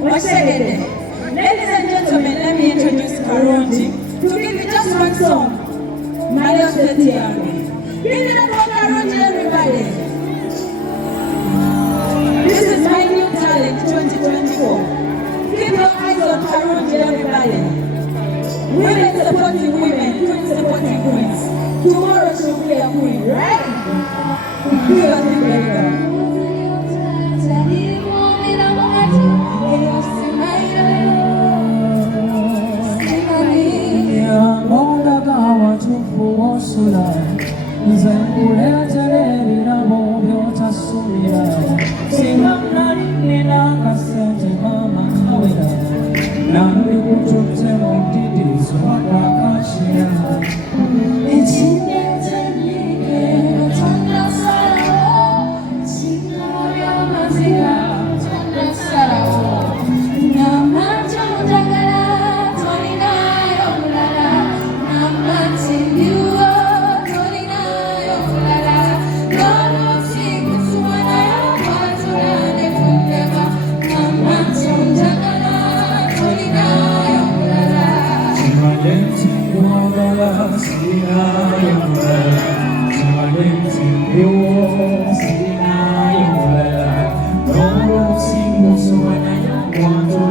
Washegede. Ladies and gentlemen, let me introduce Karunji to give you just one song. Mario Setiago. Give it up for Karunji, everybody. This is my new talent 2024. Keep your eyes on Karunji, everybody. Women supporting women, queens supporting queens. Tomorrow she'll be a queen, right? Do your thing, baby girl. Want to